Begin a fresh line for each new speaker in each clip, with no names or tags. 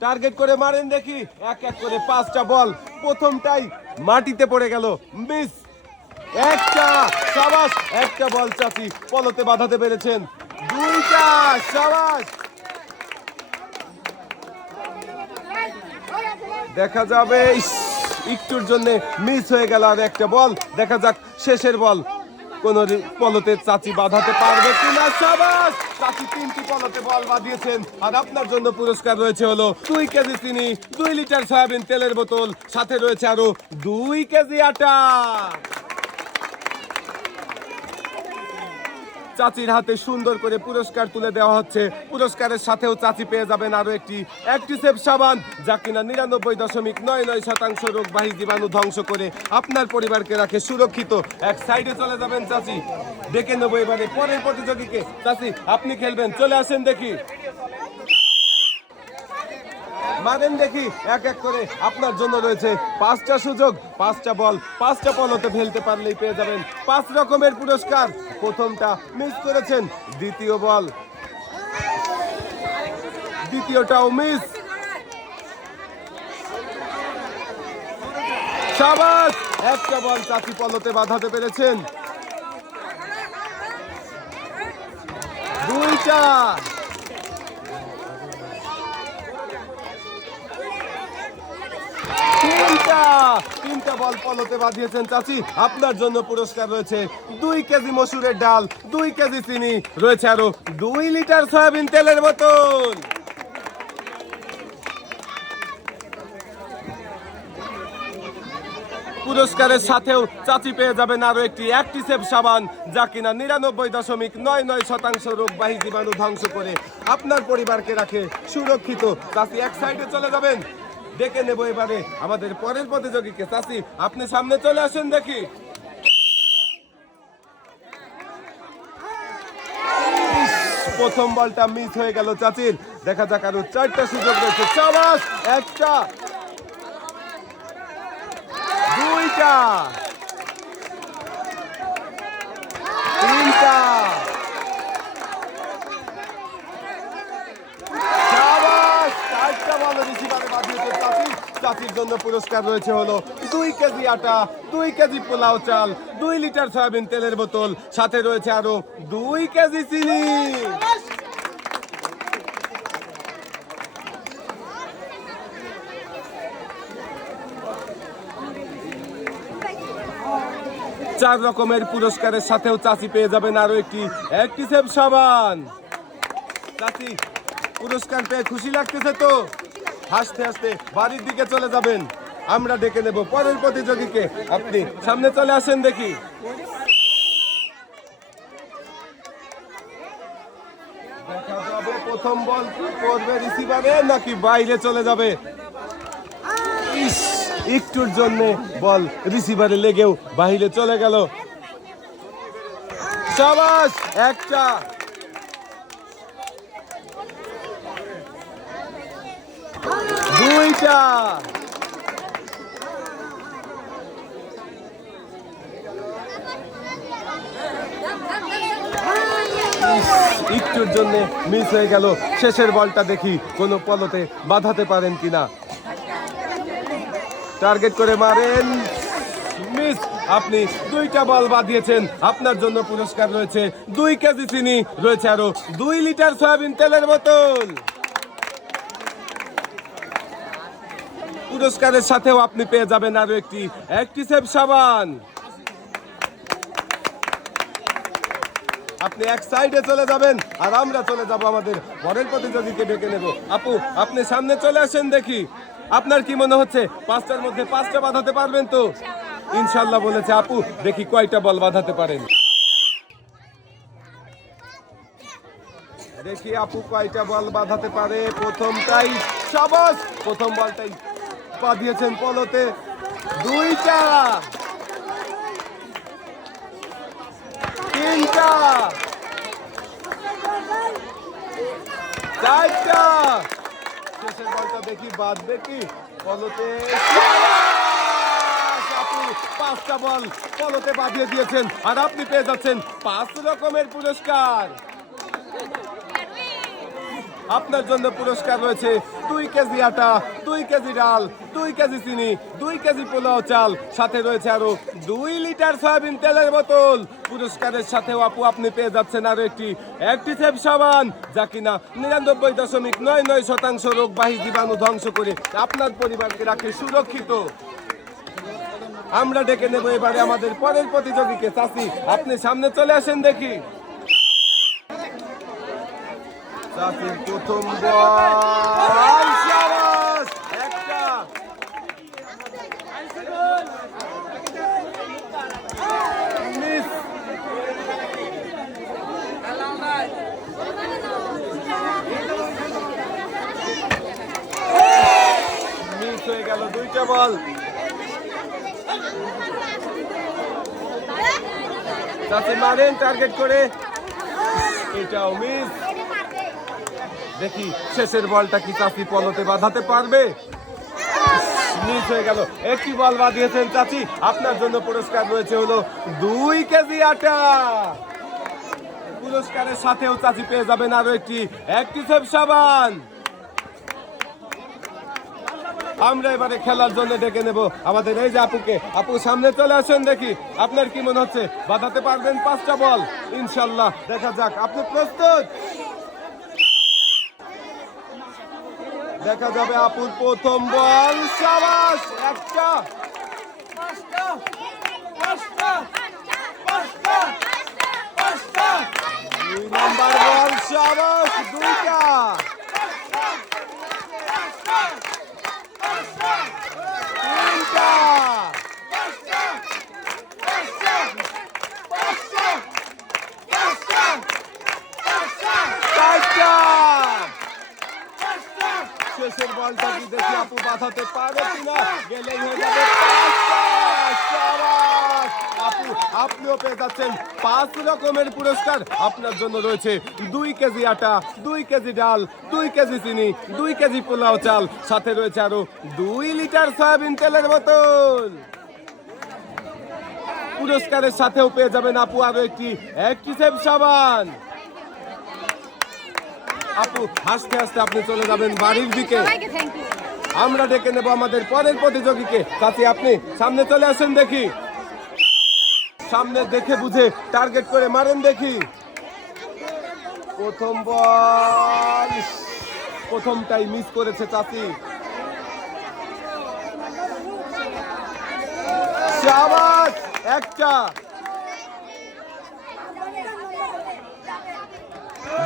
Target করে মারেন দেখি। এক এক করে পাঁচটা বল। প্রথমটাই মাটিতে পড়ে গেল। মিস, একটা, সাবাস, একটা বল চাচি পলতে বাঁধাতে পেরেছেন। দুইটা, সাবাস। দেখা যাবে একটুর জন্য মিস হয়ে গেল আর একটা বল। দেখা যাক, শেষের বল। কোন পলতে চাচি বাঁধাতে পারবে কিনা? সাবাস! চাচি তিনটি পলতে বল বাঁধিয়েছেন। আর আপনার জন্য পুরস্কার রয়েছে হলো দুই কেজি চিনি, দুই লিটার সয়াবিন তেলের বোতল, সাথে রয়েছে আরও দুই কেজি আটা। চাচির হাতে সুন্দর করে পুরস্কার তুলে দেওয়া হচ্ছে। পুরস্কারের সাথেও চাচি পেয়ে যাবেন আরও একটি অ্যাক্টিসেভ সাবান, যা কিনা নিরানব্বই দশমিক নয় নয় শতাংশ রোগবাহী জীবাণু ধ্বংস করে আপনার পরিবারকে রাখে সুরক্ষিত। এক সাইডে চলে যাবেন চাচি। ডেকে নেব এবারে পরের প্রতিযোগীকে। চাচি, আপনি খেলবেন, চলে আসেন দেখি। মানেন দেখি, এক এক করে আপনার জন্য রয়েছে পাঁচটা সুযোগ, পাঁচটা বল, পাঁচটা পলতে ফেলতে পারলেই পেয়ে যাবেন। পাঁচ রকমের পুরস্কার। প্রথমটা মিস করেছেন দ্বিতীয় বল। দ্বিতীয়টাও মিস। সাবাস! একটা বল চাচি পলতে বাঁধাতে পেরেছেন। দুইটা তিনটা তিনটা বল পলতে বাঁধিয়েছেন চাচি। আপনার জন্য পুরস্কার রয়েছে দুই কেজি মসুরের ডাল, দুই কেজি চিনি, রয়েছে আরও দুই লিটার সয়াবিন তেলের বোতল। পুরস্কারের সাথেও চাচি পেয়ে যাবেন আরও একটি অ্যাক্টিসেভ সাবান, যা কিনা নিরানব্বই দশমিক নয় নয় শতাংশ রোগবাহী জীবাণু ধ্বংস করে আপনার পরিবারকে রাখে সুরক্ষিত। চাচি এক সাইডে চলে যাবেন। ডেকে নেব এবারে। আমাদের পরের প্রতিযোগীকে চাষি আপনি সামনে চলে আসেন দেখি। প্রথম বলটা মিস হয়ে গেল চাচির। দেখা যাক আরও চারটা সুযোগ রয়েছে। চাবাস একটা, দুইটা তিনটা সাবাস! চারটা বল রিসিভারে বাঁধিয়েছে চাচি। চাচির জন্য পুরস্কার রয়েছে হলো দুই কেজি আটা, দুই কেজি পোলাও চাল, দুই লিটার সয়াবিন তেলের বোতল, সাথে রয়েছে আরও দুই কেজি চিনি। চার রকমের পুরস্কারের সাথেও চাচি পেয়ে যাবেন আরও একটি অ্যাক্টিসেভ সাবান। চাচি, পুরস্কার পেয়ে খুশি লাগতেছে তো? হাসতে হাসতে বাড়ির দিকে চলে যাবেন। আমরা ডেকে নেব পরের প্রতিযোগীকে। আপনি সামনে চলে আসেন দেখি। প্রথম বল করবে রিসিভারে নাকি বাইরে চলে যাবে? একটুর জন্য বল রিসিভারে লেগেও বাহিরে চলে গেল। সাবাস, একটা। একটুর জন্য মিস হয়ে গেল। শেষের বলটা দেখি কোন পলতে বাঁধাতে পারেন কিনা। টার্গেট করে মারেন। মিস, আপনি দুইটা বল বাঁধিয়েছেন। আপনার জন্য পুরস্কার রয়েছে দুই কেজি চিনি, রয়েছে আরও দুই লিটার সয়াবিন তেলের বোতল। পুরস্কারের সাথেও আপনি পেয়ে যাবেন আরও একটি অ্যাক্টিসেভ সাবান। আপনি এক সাইডে চলে যাবেন আর আমরা চলে যাব আমাদের পরের প্রতিযোগীকে ডেকে নেব। আপু, আপনি সামনে চলে আসেন দেখি। আপনার কি মনে হচ্ছে, পাঁচটার মধ্যে পাঁচটা বাঁধাতে পারবেন তো? ইনশাল্লাহ বলেছে, আপু, দেখি কয়টা বল বাঁধাতে পারেন। দেখি আপু কয়টা বল বাঁধাতে পারে। প্রথমটাই সাবাস, প্রথম বলটাই বাঁধিয়েছেন পলতে। দুইটা তিনটা চারটা শেষের বলটা দেখি বাঁধবে কি পলতে পাঁচটা বল পলতে বাঁধিয়ে দিয়েছেন। আর আপনি পেয়ে যাচ্ছেন পাঁচ রকমের পুরস্কার। আপনার জন্য পুরস্কার রয়েছে দুই কেজি আটা, দুই কেজি ডাল, দুই কেজি চিনি, দুই কেজি পোলাও চাল, সাথে রয়েছে আরও দুই লিটার সয়াবিন তেলের বোতল। পুরস্কারের সাথেও আপু আপনি পেয়ে যাচ্ছেন আরও একটি একটি অ্যাক্টিসেপ সাবান, যা কিনা নিরানব্বই দশমিক নয় নয় শতাংশ রোগবাহী জীবাণু ধ্বংস করে আপনার পরিবারকে রাখে সুরক্ষিত। আমরা ডেকে নেব এবারে আমাদের পরের প্রতিযোগীকে। চাষি আপনি সামনে চলে আসেন দেখি। চাষির প্রথম বল। শাবাশ! একটা। মিস। মিস হয়ে গেল দুইটা বল। চাষি মারেন টার্গেট করে। এটাও মিস। দেখি শেষের বলটা কি চাষি পলতে বাঁধাতে পারবে? মিস হয়ে গেল। একটি বল বাঁধিয়েছেন চাচি। আপনার জন্য পুরস্কার রয়েছে হলো দুই কেজি আটা। পুরস্কারের সাথেও চাচি পেয়ে যাবেন আরও একটি অ্যাক্টিসেভ সাবান। আমরা এবারে খেলার জন্য ডেকে নেব আমাদের এই যে আপুকে। আপু, সামনে চলে আসেন দেখি। আপনার কি মনে হচ্ছে? বাঁধাতে পারবেন পাঁচটা বল? ইনশাল্লাহ, দেখা যাক। আপনি প্রস্তুত? দেখা যাবে আপুর প্রথম বল। সাবাস একটা। দুই নাম্বার বল সাবাস দুইটা তিনটা চারটা শেষের বলটা কি দেখি আপু বাঁধাতে পারে কিনা? গেলেই হয়ে যাবে আপু আপনিও পেয়ে যাচ্ছেন পাঁচ রকমের পুরস্কার। আপনার জন্য রয়েছে দুই কেজি আটা দুই কেজি ডাল দুই কেজি চিনি দুই কেজি পোলাও চাল। সাথে রয়েছে আরও দুই লিটার সয়াবিন তেলের বোতল। পুরস্কারের সাথেও পেয়ে যাবেন আপু আরও একটি অ্যাক্টিসেভ সাবান। আপু হাসতে হাসতে আপনি চলে যাবেন বাড়ির দিকে। আমরা ডেকে নেব আমাদের পরের প্রতিযোগীকে। তাতে আপনি সামনে চলে আসেন দেখি। সামনে দেখে বুঝে টার্গেট করে মারেন দেখি। প্রথম বল। প্রথমটাই মিস করেছে চাচি। শাবাশ একটা।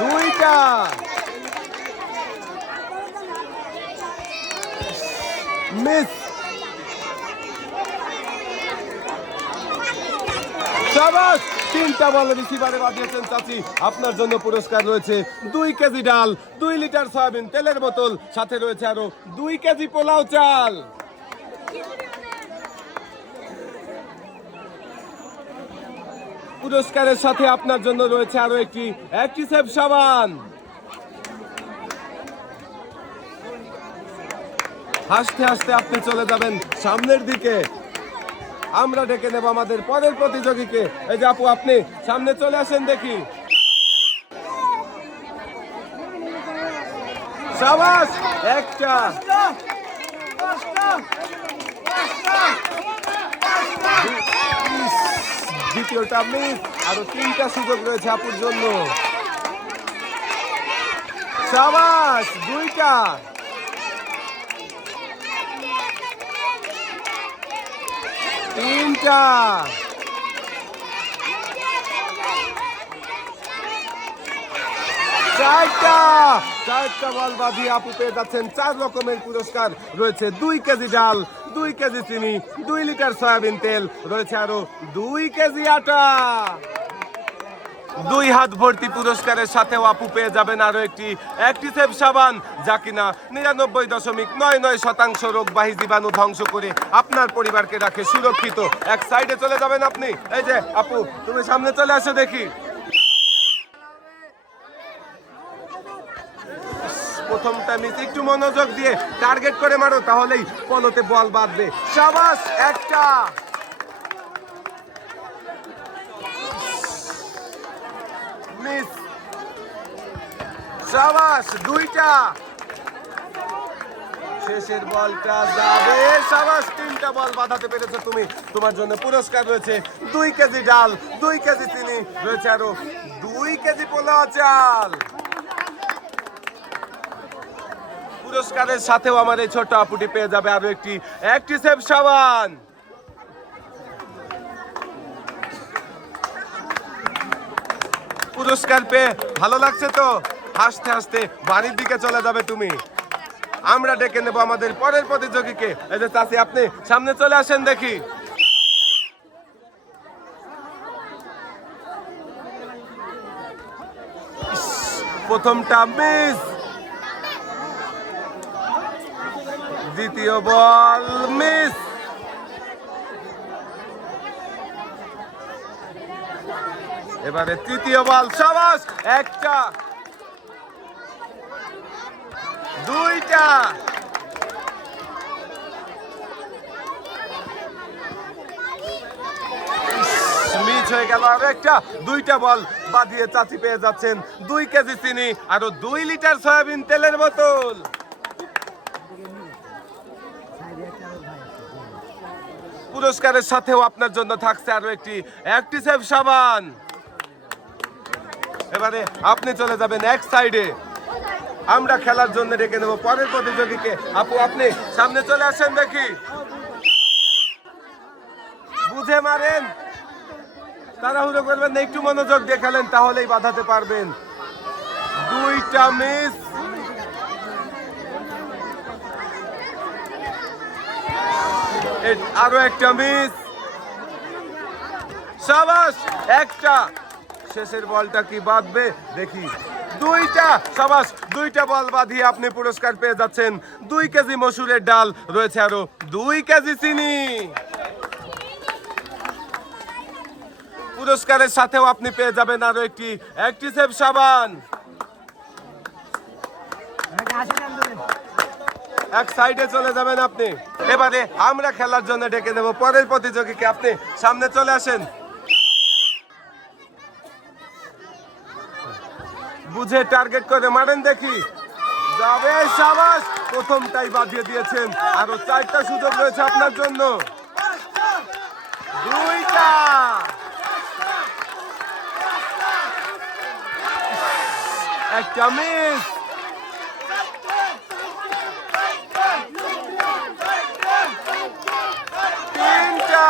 দুইটা। মিস শাবাশ তিনটা বল রিসিভারে বাজিয়েছেন চাচি। আপনার জন্য পুরস্কার রয়েছে দুই কেজি ডাল, দুই লিটার সয়াবিন তেলের বোতল, সাথে রয়েছে আরও দুই কেজি পোলাও চাল। পুরস্কারের সাথে আপনার জন্য রয়েছে আরও একটি অ্যাক্টিসেভ সাবান। হাসতে হাসতে আপনি চলে যাবেন সামনের দিকে। আমরা ডেকে নেব আমাদের পরের প্রতিযোগীকে। এই যে আপু, আপনি সামনে চলে আসেন দেখি। সাবাস, একটা। দ্বিতীয়টা মিস, আরও তিনটা সুযোগ রয়েছে আপুর জন্য। সাবাস, দুইটা। তিনটা। চারটা। চারটা বল বাঁধিয়ে আপু পেয়ে যাচ্ছেন। চার রকমের পুরস্কার রয়েছে। দুই কেজি ডাল, দুই কেজি চিনি, দুই লিটার সয়াবিন তেল, রয়েছে আরও দুই কেজি আটা। দুই হাত ভর্তি পুরস্কারের সাথেও আপু পেয়ে যাবেন আরও একটি অ্যাক্টিসেভ সাবান, যা কিনা নিরানব্বই দশমিক নয় নয় শতাংশ রোগবাহী জীবাণু ধ্বংস করে আপনার পরিবারকে রাখে সুরক্ষিত। এক সাইডে চলে যাবেন আপনি। এই যে, আপু, তুমি সামনে চলে আসো দেখি। প্রথমটা মিস একটু মনোযোগ দিয়ে টার্গেট করে মারো, তাহলেই পলতে বল বাঁধবে। সাবাস, একটা মিস সাবাস, দুইটা। শেষের বলটা যাবে। সাবাস, তিনটা বল বাঁধাতে পেরেছ তুমি। তোমার জন্য পুরস্কার রয়েছে দুই কেজি ডাল, দুই কেজি চিনি রয়েছে আরও দুই কেজি পোলাও চাল। পুরস্কারের সাথেও আমার এই ছোট আপুটি পেয়ে যাবে আরও একটি। একটি সেফ সাবান। পুরস্কার পেয়ে ভালো লাগছে তো? হাসতে হাসতে বাড়ির দিকে চলে যাবে তুমি। আমরা ডেকে নেব আমাদের পরের প্রতিযোগীকে। এই যে চাষি আপনি সামনে চলে আসেন দেখি। প্রথমটা মিস। দ্বিতীয় বল মিস। এবারে তৃতীয় বল, সাবাস, একটা। দুইটা। মিস হয়ে গেল আর একটা দুইটা বল বাঁধিয়ে চাচি পেয়ে যাচ্ছেন। দুই কেজি চিনি আরও দুই লিটার সয়াবিন তেলের বোতল। পুরস্কারের সাথেও আপনার জন্য থাকছে আরও একটি অ্যাক্টিসেভ সাবান। এবারে আপনি চলে যাবেন এক সাইডে। আমরা খেলার জন্য ডেকে নেব। পরের প্রতিযোগীকে। আপু, আপনি সামনে চলে আসেন দেখি। বুঝে মারেন। তাড়াহুড়ো করবেন না, একটু মনোযোগ দিয়ে খেলেন, তাহলেই বাঁধাতে পারবেন। দুইটা মিস। আরও একটা মিস। সাবাস, একটা। শেষের বলটা কি বাঁধবে? দেখি। দুইটা, সাবাস, দুইটা বল বাঁধিয়ে আপনি পুরস্কার পেয়ে যাচ্ছেন। দুই কেজি মসুরের ডাল রয়েছে আরও দুই কেজি চিনি। পুরস্কারের সাথেও আপনি পেয়ে যাবেন আরও একটি অ্যাক্টিসেভ সাবান। এক সাইডে চলে যাবেন আপনি। এবারে আমরা খেলার জন্য ডেকে নেব পরের প্রতিযোগীকে আপনি সামনে চলে আসেন। বুঝে টার্গেট করে মারেন দেখি। যাবে সাবাস। প্রথমটাই বাজিয়ে দিয়েছেন। আরও চারটা সুযোগ রয়েছে আপনার জন্য। দুইটা। একটা মিস তিনটা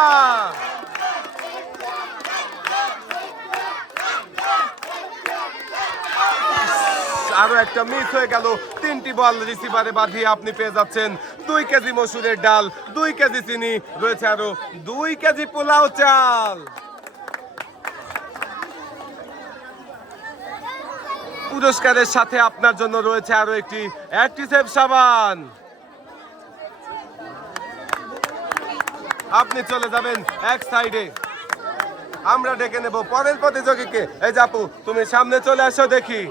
আরও একটা মিস হয়ে গেল। তিনটি বল রিসিভারে বাঁধিয়ে আপনি পেয়ে যাচ্ছেন দুই কেজি মসুরের ডাল, দুই কেজি চিনি, রয়েছে আরও দুই কেজি পোলাও চাল। পুরস্কারের সাথে আপনার জন্য রয়েছে আরও একটি অ্যাক্টিসেভ সাবান। আপনি চলে যাবেন এক সাইডে আমরা ডেকে নেব পরের প্রতিযোগীকে। এই জাপু তুমি সামনে চলে আসো দেখি।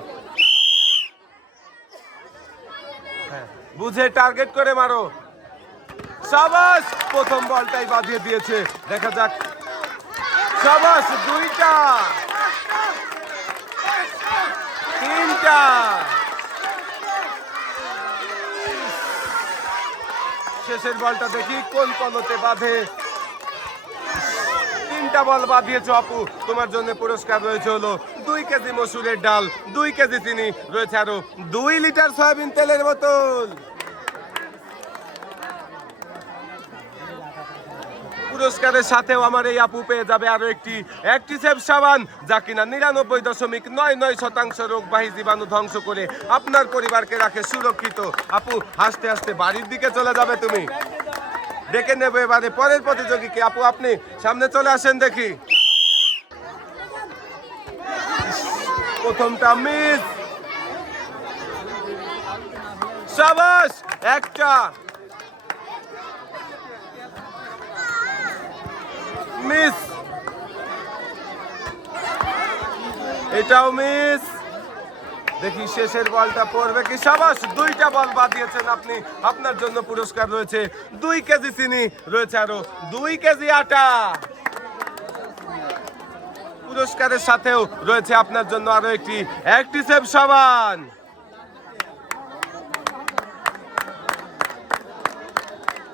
বুঝে টার্গেট করে মারো। সাবাস, প্রথম বলটাই বাঁধিয়ে দিয়েছে। দেখা যাক। সাবাস, দুইটা। তিনটা। শেষের বলটা দেখি কোন পলতে বাঁধে। তিনটা বল বাঁধিয়েছ আপু তোমার জন্য পুরস্কার রয়েছে হলো দুই কেজি মসুরের ডাল, দুই কেজি চিনি, রয়েছে আরও দুই লিটার সয়াবিন তেলের বোতল। পুরস্কারের সাথেও আমার এই আপু পেয়ে যাবে আরও একটি অ্যাক্টিসেভ সাবান, যা কিনা নিরানব্বই দশমিক নয় নয় শতাংশ রোগবাহী জীবাণু ধ্বংস করে আপনার পরিবারকে রাখে সুরক্ষিত। আপু, হাসতে হাসতে বাড়ির দিকে চলে যাবে তুমি। ডেকে নেবে এবারে পরের প্রতিযোগীকে। আপু, আপনি সামনে চলে আসেন দেখি। প্রথমটা মিস। সাবাস, একটা। মিস। এটাও মিস। দেখি শেষের বলটা পড়বে কি? সাবাস, দুইটা বল বাদিয়েছেন আপনি। আপনার জন্য পুরস্কার রয়েছে দুই কেজি চিনি, রয়েছে আরও দুই কেজি আটা। পুরস্কারের সাথেও রয়েছে আপনার জন্য আরও একটি অ্যাক্টিসেভ সাবান।